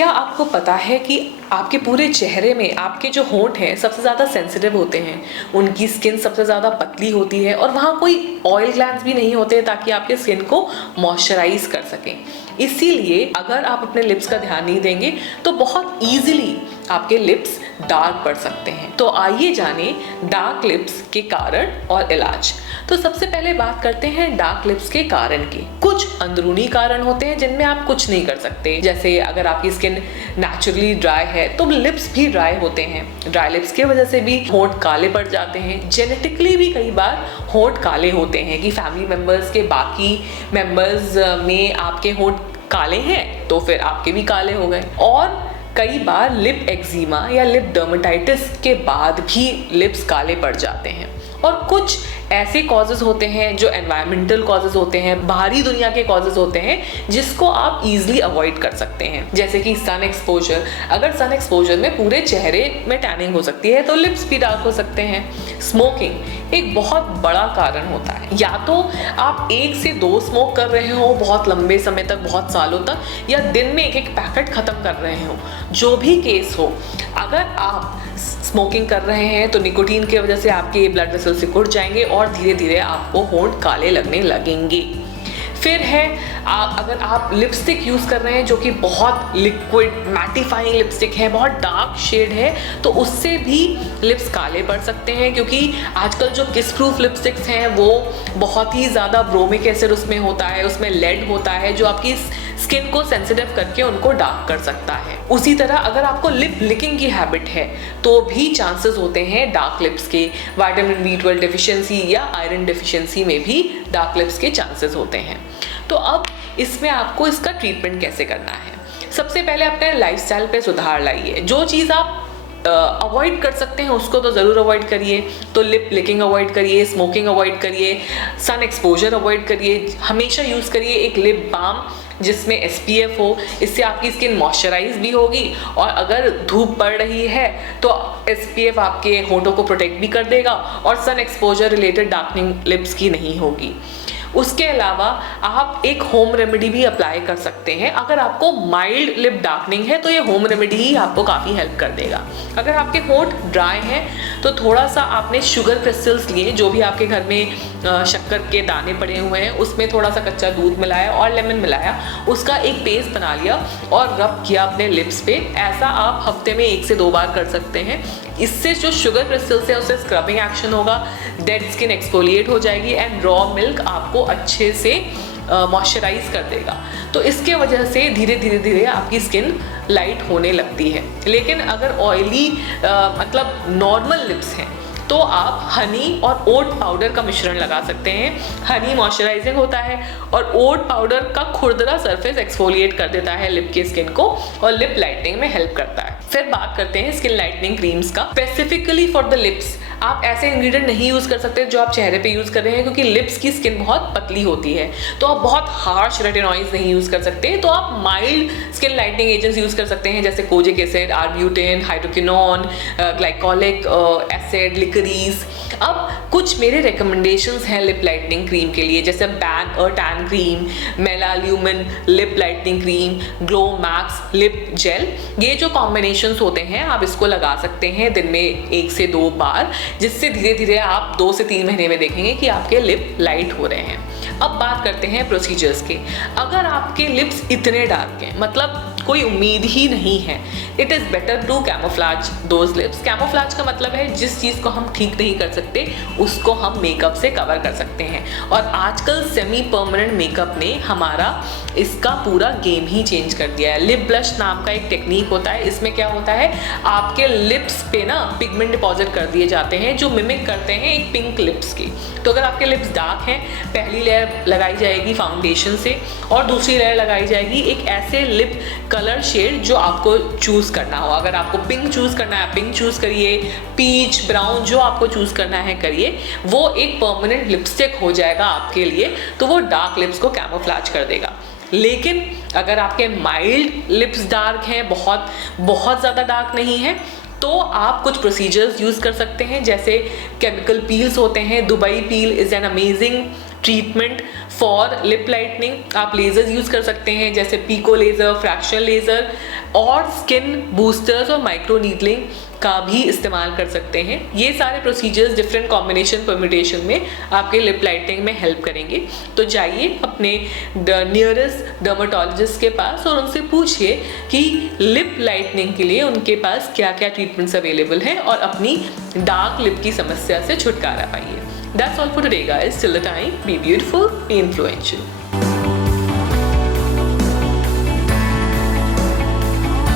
क्या आपको पता है कि आपके पूरे चेहरे में आपके जो होंठ हैं सबसे ज़्यादा सेंसिटिव होते हैं, उनकी स्किन सबसे ज़्यादा पतली होती है और वहाँ कोई ऑयल ग्लैंड्स भी नहीं होते ताकि आपके स्किन को मॉइस्चराइज कर सकें। इसीलिए अगर आप अपने लिप्स का ध्यान नहीं देंगे तो बहुत ईजिली आपके लिप्स डार्क पड़ सकते हैं। तो आइए जाने डार्क लिप्स के कारण और इलाज। तो सबसे पहले बात करते हैं डार्क लिप्स के कारण की। कुछ अंदरूनी कारण होते हैं जिनमें आप कुछ नहीं कर सकते, जैसे अगर आपकी स्किन नेचुरली ड्राई है तो लिप्स भी ड्राई होते हैं। ड्राई लिप्स की वजह से भी होंठ काले पड़ जाते हैं। जेनेटिकली भी कई बार होंठ काले होते हैं कि फैमिली मेंबर्स के बाकी मेंबर्स में आपके होंठ काले हैं तो फिर आपके भी काले हो गए। और कई बार लिप एक्जिमा या लिप डर्मेटाइटिस के बाद भी लिप्स काले पड़ जाते हैं। और कुछ ऐसे कॉजेज होते हैं जो एनवायरमेंटल कॉजेज होते हैं, बाहरी दुनिया के कॉजेज होते हैं जिसको आप इजीली अवॉइड कर सकते हैं, जैसे कि सन एक्सपोजर। अगर सन एक्सपोजर में पूरे चेहरे में टैनिंग हो सकती है तो लिप्स भी डार्क हो सकते हैं। स्मोकिंग एक बहुत बड़ा कारण होता है। या तो आप 1 से 2 स्मोक कर रहे हो बहुत लंबे समय तक, बहुत सालों तक, या दिन में एक पैकेट खत्म कर रहे हो। जो भी केस हो, अगर आप स्मोकिंग कर रहे हैं तो निकोटीन की वजह से आपके ब्लड वेसल सिकुड़ जाएंगे और धीरे धीरे आपको होंठ काले लगने लगेंगे। फिर है अगर आप लिपस्टिक यूज़ कर रहे हैं जो कि बहुत लिक्विड मैटिफाइंग लिपस्टिक है, बहुत डार्क शेड है, तो उससे भी लिप्स काले पड़ सकते हैं, क्योंकि आजकल जो किस प्रूफ लिपस्टिक्स हैं वो बहुत ही ज़्यादा ब्रोमिक एसिड उसमें होता है, उसमें लेड होता है जो आपकी स्किन को सेंसिटिव करके उनको डार्क कर सकता है। उसी तरह अगर आपको लिप लिकिंग की हैबिट है तो भी चांसेस होते हैं डार्क लिप्स के। विटामिन B12 डिफिशिएंसी या आयरन डिफिशिएंसी में भी डार्क लिप्स के चांसेस होते हैं। तो अब इसमें आपको इसका ट्रीटमेंट कैसे करना है। सबसे पहले अपने लाइफस्टाइल पे सुधार लाइए। जो चीज़ आप अवॉइड कर सकते हैं उसको तो ज़रूर अवॉइड करिए। तो लिप लिकिंग अवॉइड करिए, स्मोकिंग अवॉइड करिए, सन एक्सपोजर अवॉइड करिए। हमेशा यूज़ करिए एक लिप बाम जिसमें SPF हो, इससे आपकी स्किन मॉइस्चराइज भी होगी और अगर धूप पड़ रही है तो SPF आपके होंठों को प्रोटेक्ट भी कर देगा और sun exposure related darkening lips की नहीं होगी। उसके अलावा आप एक होम रेमेडी भी अप्लाई कर सकते हैं। अगर आपको माइल्ड लिप डार्कनिंग है तो ये होम रेमेडी ही आपको काफ़ी हेल्प कर देगा। अगर आपके होंठ ड्राई हैं तो थोड़ा सा आपने शुगर क्रिस्टल्स लिए, जो भी आपके घर में शक्कर के दाने पड़े हुए हैं उसमें थोड़ा सा कच्चा दूध मिलाया और लेमन मिलाया, उसका एक पेस्ट बना लिया और रब किया अपने लिप्स पे। ऐसा आप हफ्ते में 1 से 2 बार कर सकते हैं। इससे जो शुगर क्रिस्टल्स है उससे स्क्रबिंग एक्शन होगा, डेड स्किन एक्सफोलिएट हो जाएगी एंड रॉ मिल्क आपको अच्छे से मॉइस्चराइज कर देगा। तो इसके वजह से धीरे धीरे आपकी स्किन लाइट होने लगती है। लेकिन अगर ऑयली मतलब नॉर्मल लिप्स हैं तो आप हनी और ओट पाउडर का मिश्रण लगा सकते हैं। हनी मॉइस्चराइजिंग होता है और ओट पाउडर का खुरदरा सरफेस एक्सफोलिएट कर देता है लिप की स्किन को और लिप लाइटनिंग में हेल्प करता है। फिर बात करते हैं स्किन लाइटनिंग क्रीम्स का। स्पेसिफिकली फॉर द लिप्स आप ऐसे इंग्रेडिएंट नहीं यूज़ कर सकते जो आप चेहरे पे यूज़ कर रहे हैं, क्योंकि लिप्स की स्किन बहुत पतली होती है। तो आप बहुत हार्श रेटिनॉइड्स नहीं यूज़ कर सकते, तो आप mild skin lightening agents use कर सकते हैं जैसे kojic acid, arbutin, hydroquinone, glycolic acid, liquorice. अब कुछ मेरे रिकमेंडेशंस हैं लिप लाइटनिंग क्रीम के लिए, जैसे बैन और tan cream, Melalumin lip lightening cream, Glow Max lip gel. ये जो कॉम्बिनेशंस होते हैं आप इसको लगा सकते हैं दिन में 1 से 2 बार, जिससे धीरे धीरे आप 2 से 3 महीने में देखेंगे कि आपके लिप लाइट हो रहे हैं। अब बात करते हैं प्रोसीजर्स के। अगर आपके लिप्स इतने डार्क हैं, मतलब कोई उम्मीद ही नहीं है, it is better to camouflage those lips. Camouflage का मतलब है जिस चीज़ को हम ठीक नहीं कर सकते उसको हम मेकअप से कवर कर सकते हैं। और आजकल सेमी परमानेंट मेकअप ने हमारा इसका पूरा गेम ही चेंज कर दिया है। लिप ब्लश नाम का एक टेक्निक होता है। इसमें क्या होता है, आपके लिप्स पे ना पिगमेंट डिपॉजिट कर दिए जाते हैं जो मिमिक करते हैं एक पिंक लिप्स की। तो अगर आपके लिप्स डार्क हैं, पहली लेयर लगाई जाएगी फाउंडेशन से और दूसरी लेयर लगाई जाएगी एक ऐसे लिप कलर शेड जो आपको चूज़ करना हो। अगर आपको पिंक चूज़ करना है पिंक चूज़ करिए, पीच, ब्राउन, जो आपको चूज़ करना है करिए। वो एक परमानेंट लिपस्टिक हो जाएगा आपके लिए, तो वो डार्क लिप्स को कैमोफ्लेज कर देगा। लेकिन अगर आपके माइल्ड लिप्स डार्क हैं, बहुत ज़्यादा डार्क नहीं है, तो आप कुछ प्रोसीजर्स यूज़ कर सकते हैं, जैसे केमिकल पील्स होते हैं। Dubai peel is an amazing treatment for lip lightning आप लेजर्स यूज़ कर सकते हैं, जैसे पीको लेज़र, फ्रैक्शनल लेज़र, और स्किन बूस्टर्स और माइक्रो नीडलिंग का भी इस्तेमाल कर सकते हैं। ये सारे प्रोसीजर्स डिफरेंट कॉम्बिनेशन परम्यूटेशन में आपके लिप लाइटनिंग में हेल्प करेंगे। तो जाइए अपने नियरेस्ट डर्मेटोलॉजिस्ट के पास और उनसे पूछिए कि लिप लाइटनिंग के लिए उनके पास क्या क्या ट्रीटमेंट्स अवेलेबल हैं और अपनी डार्क लिप की समस्या से छुटकारा पाइए। That's all for today, guys. Till the time, be beautiful, be influential.